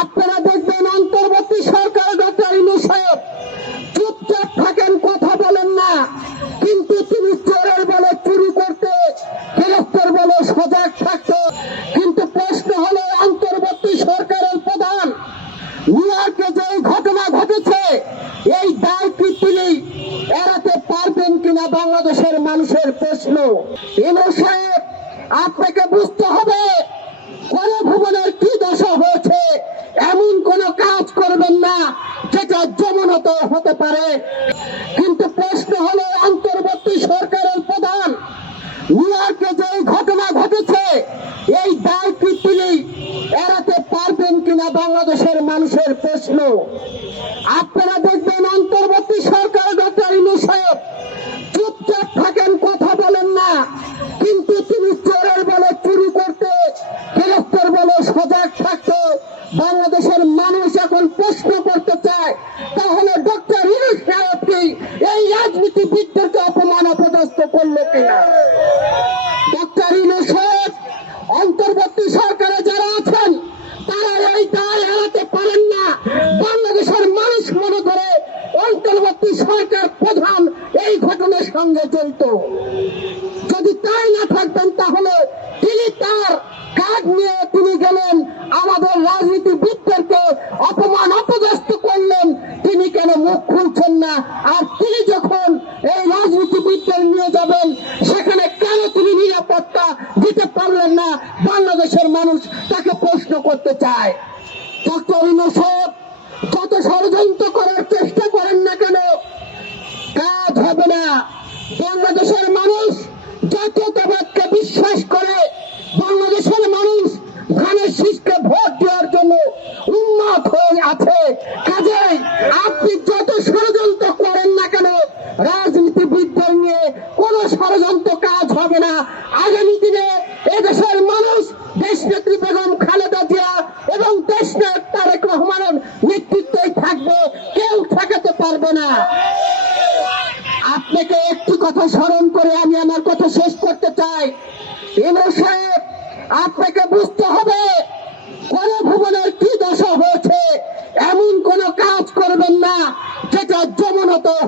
আপনারা দেখবেন অন্তর্বর্তী সরকার ডক্টর ইনু সাহেব চুপচাপ থাকেন, কথা বলেন না। কিন্তু তিনি চোরের বলে চুরি করতে গ্রেফতার বলে সজাগ থাকতো। কিন্তু প্রশ্ন হলো, অন্তর্বর্তী সরকারের প্রধান নিউইয়র্কে যে ঘটনা ঘটেছে, এই দায় কি তিনি এড়াতে পারবেন কিনা বাংলাদেশের মানুষের প্রশ্ন? ইনু সাহেব, আপনাকে বুঝতে হবে গণভবনের কি দশা হয়েছে? এমন কোন কাজ করবেন না যেটা যমনত হতে পারে। কিন্তু প্রশ্ন হলো, অন্তর্বর্তী সরকারের প্রধান নিউইয়র্কে যে ঘটনা ঘটেছে, এই দায় তিনি এড়াতে পারবেন কিনা বাংলাদেশের মানুষের প্রশ্ন? আপনারা দেখবেন অন্তর্বর্তী প্রশ্ন করতে চায়, তাহলে ডক্টর ইনু সাহেব এই রাজনীতিবিদদেরকে অপমান অপদস্থ করল কিনা? ডক্টর সাহেব, অন্তর্বর্তী সরকারে যারা আছেন, তারা এই দায় এড়াতে পারেন না। বাংলাদেশের মানুষ মনে করে অন্তর্বর্তী সরকার প্রধান এই ঘটনার সঙ্গে জড়িত। যদি তাই না থাকতেন, তাহলে তিনি তার কাজ নিয়ে তিনি গেলেন আমাদের রাজনীতিবিদদেরকে অপমান অপদস্থ করলেন তিনি কেন মুখ খুলছেন না আর তিনি যখন এই রাজনীতিবিদদের নিয়ে যাবেন সেখানে কেন তিনি নিরাপত্তা দিতে পারলেন না বাংলাদেশের মানুষ তাকে প্রশ্ন করতে চায়। যত ষড়যন্ত্র করার চেষ্টা করেন না কেন, কাজ হবে না। বাংলাদেশের মানুষ জাতীয়তাবাদকে বিশ্বাস করে, বাংলাদেশের মানুষ ধানের ভোট দেওয়ার জন্য উন্মাদ হয়ে আছে। কাজেই আপনি যত ষড়যন্ত্র করেন না কেন, রাজনীতিবিদদের নিয়ে কোন ষড়যন্ত্র কাজ হবে না। আগামী দিনে মানুষ দেশ বেগম খালেদা জিয়া এবং দেশ তারেক রহমানের নেতৃত্বেই থাকবে। কেউ ঠেকাতে পারবে না। আপনাকে একটি কথা স্মরণ করে আমি আমার কথা শেষ করতে চাই। ইনু সাহেব, আপনাকে বুঝতে হবে গণভবনের কি দশা হয়েছে? এমন কোন কাজ করবেন না যেটা জমনত